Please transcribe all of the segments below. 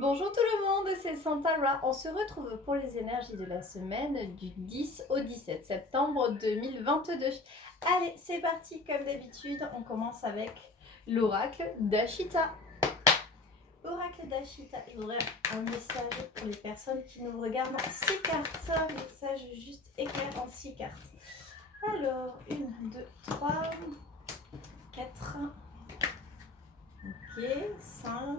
Bonjour tout le monde, c'est Santara. On se retrouve pour les énergies de la semaine du 10 au 17 septembre 2022. Allez, c'est parti, comme d'habitude, on commence avec l'oracle d'Ashita. Oracle d'Ashita, il voudrait un message pour les personnes qui nous regardent en 6 cartes. Un message juste éclair en 6 cartes. Alors, 1, 2, 3, 4, ok, 5,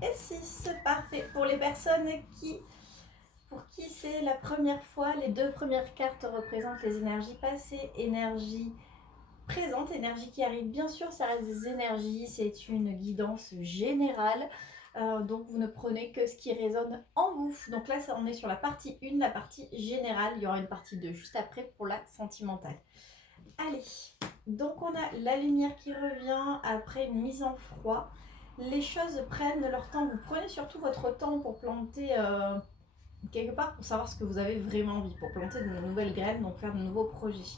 et 6, parfait. Pour les personnes pour qui c'est la première fois, les deux premières cartes représentent les énergies passées, énergie présente, énergie qui arrive. Bien sûr, ça reste des énergies, c'est une guidance générale. Donc vous ne prenez que ce qui résonne en vous. Donc là, on est sur la partie 1, la partie générale. Il y aura une partie 2 juste après pour la sentimentale. Allez, donc on a la lumière qui revient après une mise en froid. Les choses prennent leur temps. Vous prenez surtout votre temps pour planter quelque part, pour savoir ce que vous avez vraiment envie, pour planter de nouvelles graines, donc faire de nouveaux projets.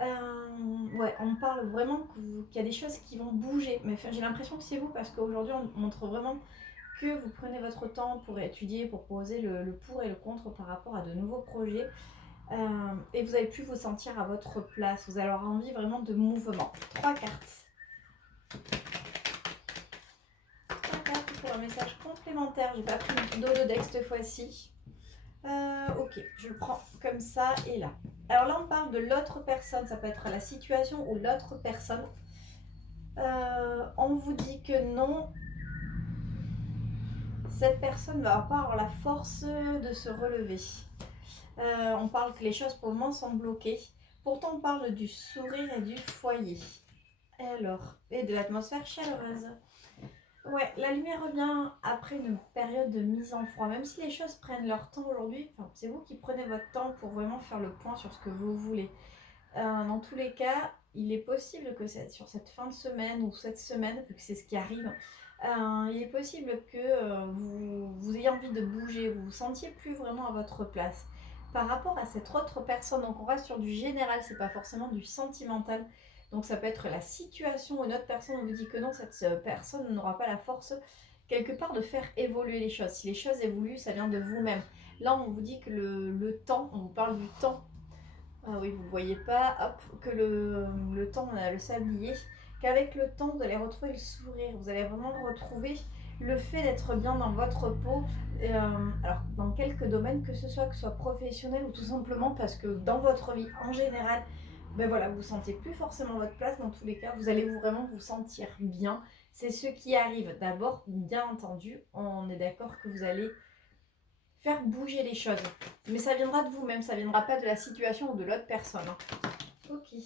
Ouais, on parle vraiment qu'il y a des choses qui vont bouger, mais j'ai l'impression que c'est vous, parce qu'aujourd'hui on montre vraiment que vous prenez votre temps pour étudier, pour poser le pour et le contre par rapport à de nouveaux projets. Et vous avez pu vous sentir à votre place, vous allez avoir envie vraiment de mouvement. 3 cartes. 3 cartes pour un message complémentaire. J'ai pas pris le dodo deck cette fois-ci. Ok, je le prends comme ça et là. Alors là, on parle de l'autre personne. Ça peut être la situation ou l'autre personne. On vous dit que non, cette personne ne va pas avoir la force de se relever. On parle que les choses pour le moment sont bloquées. Pourtant, on parle du sourire et du foyer. Alors, et de l'atmosphère chaleureuse. Ouais, la lumière revient après une période de mise en froid. Même si les choses prennent leur temps aujourd'hui, c'est vous qui prenez votre temps pour vraiment faire le point sur ce que vous voulez. Dans tous les cas, il est possible que sur cette fin de semaine ou cette semaine, vu que c'est ce qui arrive, il est possible que vous ayez envie de bouger, vous vous sentiez plus vraiment à votre place. Par rapport à cette autre personne, donc on reste sur du général, c'est pas forcément du sentimental. Donc ça peut être la situation où une autre personne vous dit que non, cette personne n'aura pas la force quelque part de faire évoluer les choses. Si les choses évoluent, ça vient de vous-même. Là, on vous dit que le temps, on vous parle du temps. Ah oui, vous ne voyez pas, hop, que le temps, on a le sablier, qu'avec le temps, vous allez retrouver le sourire, vous allez vraiment retrouver le fait d'être bien dans votre peau, alors dans quelques domaines, que ce soit professionnel ou tout simplement parce que dans votre vie en général, ben voilà, vous ne sentez plus forcément votre place. Dans tous les cas, vous allez vraiment vous sentir bien. C'est ce qui arrive. D'abord, bien entendu, on est d'accord que vous allez faire bouger les choses. Mais ça viendra de vous-même, ça viendra pas de la situation ou de l'autre personne. Ok.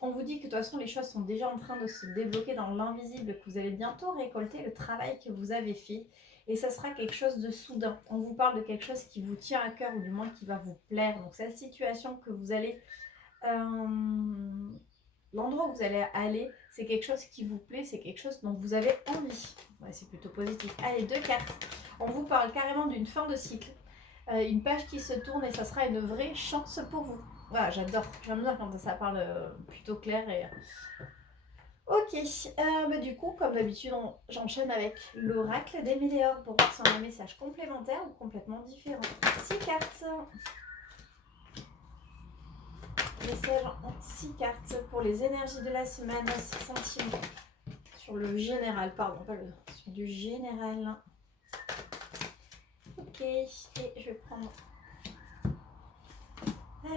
On vous dit que de toute façon les choses sont déjà en train de se débloquer dans l'invisible, que vous allez bientôt récolter le travail que vous avez fait. Et ça sera quelque chose de soudain. On vous parle de quelque chose qui vous tient à cœur, ou du moins qui va vous plaire. Donc cette situation que vous allez... l'endroit où vous allez aller, c'est quelque chose qui vous plaît, c'est quelque chose dont vous avez envie. Ouais, c'est plutôt positif. Allez, 2 cartes. On vous parle carrément d'une fin de cycle. Une page qui se tourne et ça sera une vraie chance pour vous. Voilà, j'adore. J'aime bien quand ça parle plutôt clair. Ok, du coup, comme d'habitude, j'enchaîne avec l'oracle des météores pour voir si on a un message complémentaire ou complètement différent. 6 cartes. Message en 6 cartes pour les énergies de la semaine, 6 sentiments. Sur le général, pardon, pas le... Sur du général. Ok, et je vais prendre...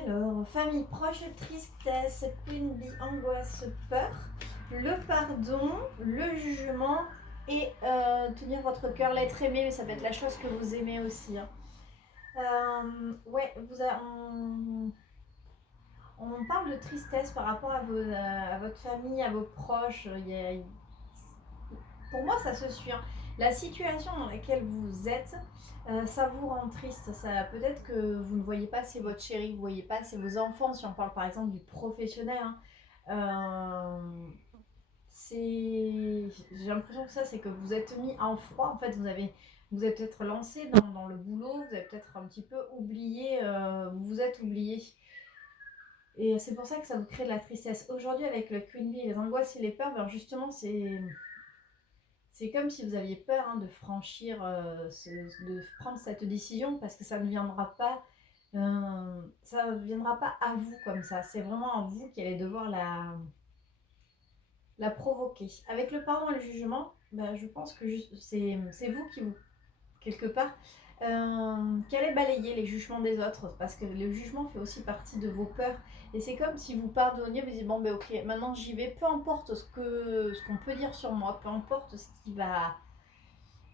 Alors, famille proche, tristesse, Queen Bee, angoisse, peur, le pardon, le jugement et tenir votre cœur, l'être aimé, mais ça peut être la chose que vous aimez aussi. Hein. Ouais, on parle de tristesse par rapport à votre famille, à vos proches. Pour moi, ça se suit. Hein. La situation dans laquelle vous êtes, ça vous rend triste. Peut-être que vous ne voyez pas c'est votre chéri, vous ne voyez pas c'est vos enfants. Si on parle par exemple du professionnel, hein, j'ai l'impression que ça, c'est que vous êtes mis en froid. En fait, vous êtes peut-être lancé dans le boulot, vous avez peut-être un petit peu oublié, vous vous êtes oublié. Et c'est pour ça que ça vous crée de la tristesse. Aujourd'hui, avec le Queen Bee, les angoisses et les peurs, ben justement, C'est comme si vous aviez peur de franchir, de prendre cette décision parce que ça ne viendra pas à vous comme ça. C'est vraiment à vous qui allez devoir la provoquer. Avec le pardon et le jugement, je pense que c'est vous qui vous, quelque part, qui allez balayer les jugements des autres parce que le jugement fait aussi partie de vos peurs. Et c'est comme si vous pardonniez, vous dites bon ben ok, maintenant j'y vais, peu importe ce qu'on peut dire sur moi, peu importe ce qui va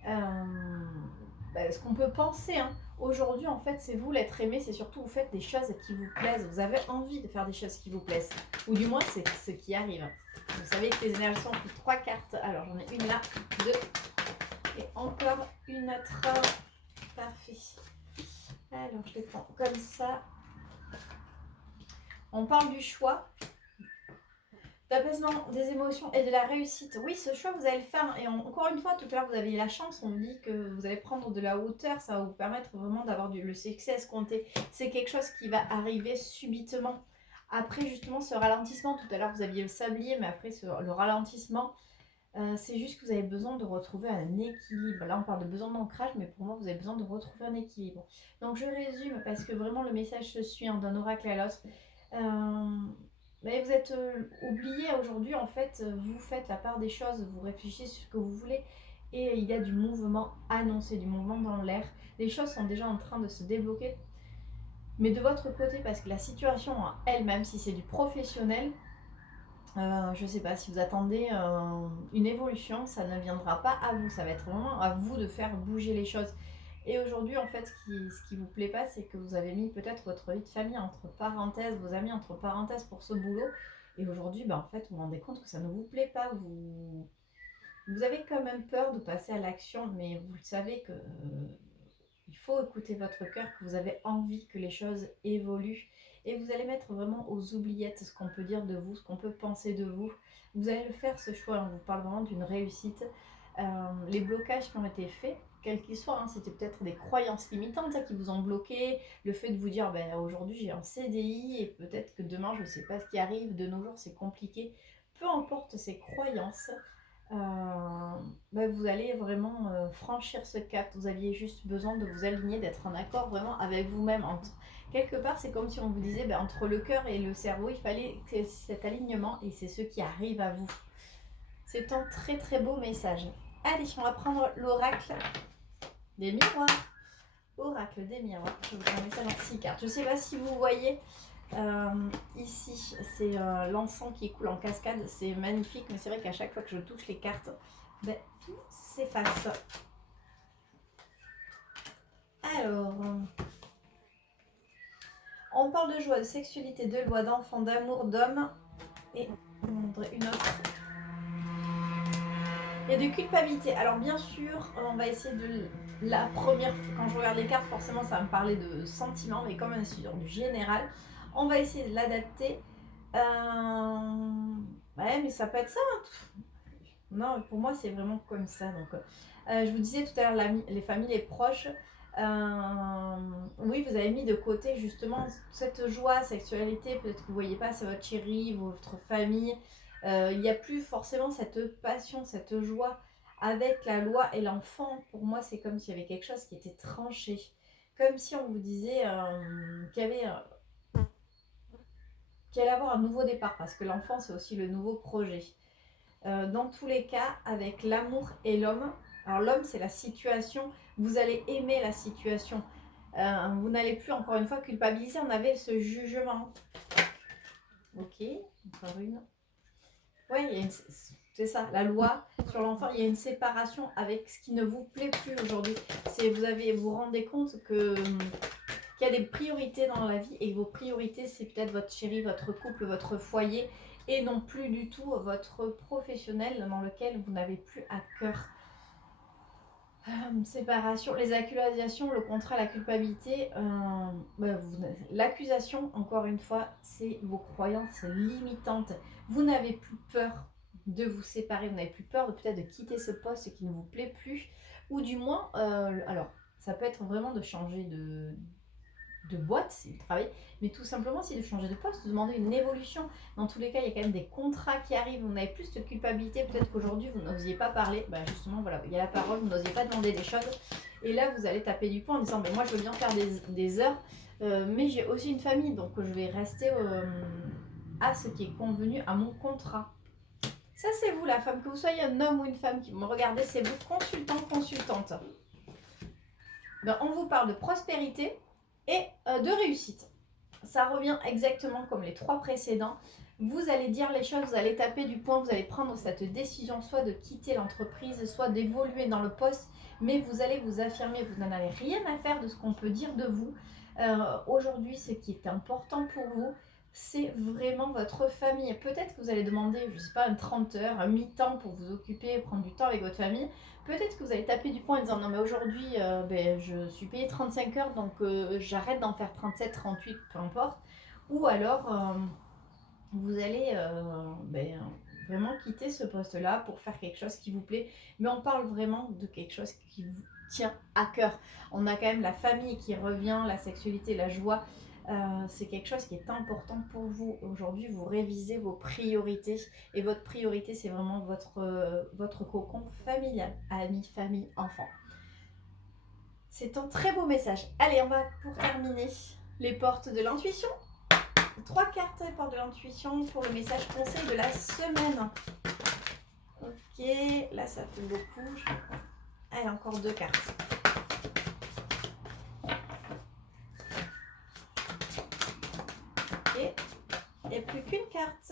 ce qu'on peut penser. Aujourd'hui, en fait, c'est vous l'être aimé, c'est surtout vous faites des choses qui vous plaisent. Vous avez envie de faire des choses qui vous plaisent. Ou du moins, c'est ce qui arrive. Vous savez que les énergies sont plus 3 cartes. Alors, j'en ai une là, 2 et encore une autre. Parfait. Alors, je les prends comme ça. On parle du choix, d'apaisement des émotions et de la réussite. Oui, ce choix, vous allez le faire. Et encore une fois, tout à l'heure, vous aviez la chance. On vous dit que vous allez prendre de la hauteur. Ça va vous permettre vraiment d'avoir le succès escompté. C'est quelque chose qui va arriver subitement. Après, justement, ce ralentissement, tout à l'heure, vous aviez le sablier, mais après, le ralentissement, c'est juste que vous avez besoin de retrouver un équilibre. Là, on parle de besoin d'ancrage, mais pour moi, vous avez besoin de retrouver un équilibre. Donc, je résume, parce que vraiment, le message se suit d'un oracle à l'autre. Mais vous êtes oublié aujourd'hui, en fait, vous faites la part des choses, vous réfléchissez sur ce que vous voulez et il y a du mouvement annoncé, du mouvement dans l'air. Les choses sont déjà en train de se débloquer, mais de votre côté, parce que la situation elle-même, si c'est du professionnel, je ne sais pas, si vous attendez une évolution, ça ne viendra pas à vous, ça va être vraiment à vous de faire bouger les choses. Et aujourd'hui, en fait, ce qui vous plaît pas, c'est que vous avez mis peut-être votre vie de famille entre parenthèses, vos amis entre parenthèses pour ce boulot. Et aujourd'hui, en fait, vous vous rendez compte que ça ne vous plaît pas. Vous avez quand même peur de passer à l'action, mais vous savez que il faut écouter votre cœur, que vous avez envie que les choses évoluent. Et vous allez mettre vraiment aux oubliettes ce qu'on peut dire de vous, ce qu'on peut penser de vous. Vous allez le faire, ce choix. On vous parle vraiment d'une réussite. Les blocages qui ont été faits, quels qu'ils soient, c'était peut-être des croyances limitantes qui vous ont bloqué, le fait de vous dire aujourd'hui j'ai un CDI et peut-être que demain je ne sais pas ce qui arrive, de nos jours c'est compliqué. Peu importe ces croyances, vous allez vraiment franchir ce cap. Vous aviez juste besoin de vous aligner, d'être en accord vraiment avec vous-même. Quelque part, c'est comme si on vous disait entre le cœur et le cerveau, il fallait cet alignement et c'est ce qui arrive à vous. C'est un très très beau message. Allez, on va prendre l'oracle des miroirs. Oracle des miroirs. Je vais vous mettre ça dans 6 cartes. Je ne sais pas si vous voyez ici, c'est l'encens qui coule en cascade. C'est magnifique, mais c'est vrai qu'à chaque fois que je touche les cartes, tout s'efface. Alors, on parle de joie, de sexualité, de loi, d'enfant, d'amour, d'homme. Et une autre. Et de culpabilité. Alors bien sûr, on va essayer de la première fois, quand je regarde les cartes, forcément ça va me parler de sentiments, mais comme on est sur du général, on va essayer de l'adapter. Ouais, mais ça peut être ça. Non, pour moi c'est vraiment comme ça. Donc, je vous disais tout à l'heure, les familles, les proches. Oui, vous avez mis de côté justement cette joie, sexualité. Peut-être que vous ne voyez pas, c'est votre chérie, votre famille. Il n'y a plus forcément cette passion, cette joie avec la loi et l'enfant. Pour moi, c'est comme s'il y avait quelque chose qui était tranché. Comme si on vous disait qu'il allait avoir un nouveau départ. Parce que l'enfant, c'est aussi le nouveau projet. Dans tous les cas, avec l'amour et l'homme. Alors l'homme, c'est la situation. Vous allez aimer la situation. Vous n'allez plus, encore une fois, culpabiliser. On avait ce jugement. Ok, encore une. Oui, c'est ça, la loi sur l'enfant, il y a une séparation avec ce qui ne vous plaît plus aujourd'hui. Vous vous rendez compte qu'il y a des priorités dans la vie et que vos priorités, c'est peut-être votre chéri, votre couple, votre foyer et non plus du tout votre professionnel dans lequel vous n'avez plus à cœur. Séparation, les accusations, le contrat, la culpabilité, l'accusation, encore une fois, c'est vos croyances limitantes. Vous n'avez plus peur de vous séparer, vous n'avez plus peur de peut-être de quitter ce poste qui ne vous plaît plus, ou du moins, alors ça peut être vraiment de changer de boîte, si vous travaillez, mais tout simplement si de changer de poste, de demander une évolution. Dans tous les cas, il y a quand même des contrats qui arrivent, vous n'avez plus de culpabilité, peut-être qu'aujourd'hui vous n'osiez pas parler, bah justement voilà, il y a la parole, vous n'osiez pas demander des choses, et là vous allez taper du poing en disant, mais moi je veux bien faire des heures, mais j'ai aussi une famille, donc je vais rester à ce qui est convenu, à mon contrat. Ça c'est vous la femme, que vous soyez un homme ou une femme qui me regardez, c'est vous consultant, consultante. Ben, on vous parle de prospérité et de réussite. Ça revient exactement comme les 3 précédents. Vous allez dire les choses, vous allez taper du poing, vous allez prendre cette décision soit de quitter l'entreprise, soit d'évoluer dans le poste, mais vous allez vous affirmer, vous n'en avez rien à faire de ce qu'on peut dire de vous. Aujourd'hui, ce qui est important pour vous, c'est vraiment votre famille. Peut-être que vous allez demander, je ne sais pas, un 30 heures, un mi-temps pour vous occuper, prendre du temps avec votre famille. Peut-être que vous allez taper du poing en disant non mais aujourd'hui je suis payée 35 heures donc j'arrête d'en faire 37, 38, peu importe. Ou alors vous allez vraiment quitter ce poste-là pour faire quelque chose qui vous plaît. Mais on parle vraiment de quelque chose qui vous tient à cœur. On a quand même la famille qui revient, la sexualité, la joie. C'est quelque chose qui est important pour vous. Aujourd'hui, vous révisez vos priorités. Et votre priorité, c'est vraiment votre cocon familial, amis, famille, enfants. C'est un très beau message. Allez, on va pour terminer les portes de l'intuition. 3 cartes portes de l'intuition pour le message conseil de la semaine. Ok, là ça fait beaucoup. Allez, encore 2 cartes. Ok, et plus qu'une carte.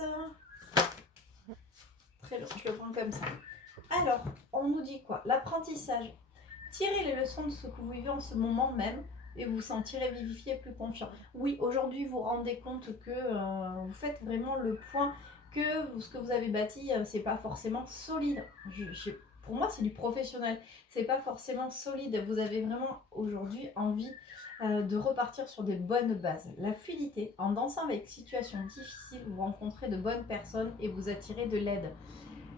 Très long, je le prends comme ça. Alors, on nous dit quoi? L'apprentissage. Tirez les leçons de ce que vous vivez en ce moment même et vous sentirez vivifié, plus confiant. Oui, aujourd'hui, vous vous rendez compte que vous faites vraiment le point que ce que vous avez bâti, c'est pas forcément solide. Pour moi, c'est du professionnel. C'est pas forcément solide. Vous avez vraiment aujourd'hui envie de repartir sur des bonnes bases. La fluidité, en dansant avec situations difficiles, vous rencontrez de bonnes personnes et vous attirez de l'aide.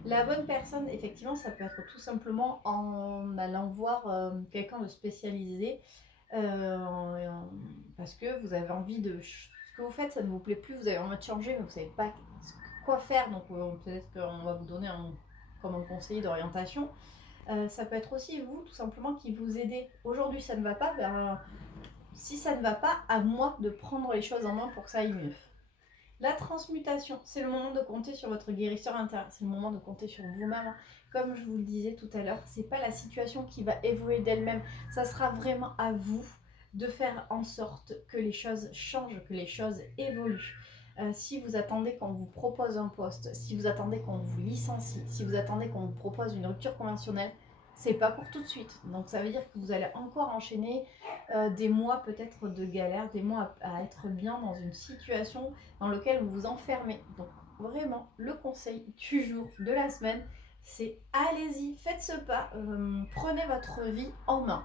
La bonne personne, effectivement, ça peut être tout simplement en allant voir quelqu'un de spécialisé parce que vous avez envie de... Ce que vous faites, ça ne vous plaît plus, vous avez envie de changer, mais vous ne savez pas quoi faire. Donc peut-être qu'on va vous donner comme un conseiller d'orientation. Ça peut être aussi vous, tout simplement, qui vous aidez. Aujourd'hui, ça ne va pas, si ça ne va pas, à moi de prendre les choses en main pour que ça aille mieux. La transmutation, c'est le moment de compter sur votre guérisseur intérieur, c'est le moment de compter sur vous-même. Comme je vous le disais tout à l'heure, c'est pas la situation qui va évoluer d'elle-même, ça sera vraiment à vous de faire en sorte que les choses changent, que les choses évoluent. Si vous attendez qu'on vous propose un poste, si vous attendez qu'on vous licencie, si vous attendez qu'on vous propose une rupture conventionnelle, c'est pas pour tout de suite. Donc ça veut dire que vous allez encore enchaîner des mois peut-être de galère, des mois à être bien dans une situation dans laquelle vous vous enfermez. Donc vraiment, le conseil du jour, de la semaine, c'est allez-y, faites ce pas, prenez votre vie en main.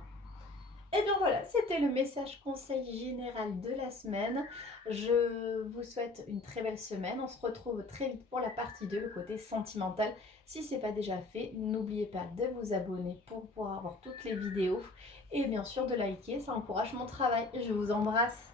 Et bien voilà, c'était le message conseil général de la semaine. Je vous souhaite une très belle semaine. On se retrouve très vite pour la partie 2, le côté sentimental. Si ce n'est pas déjà fait, n'oubliez pas de vous abonner pour pouvoir avoir toutes les vidéos. Et bien sûr de liker, ça encourage mon travail. Je vous embrasse.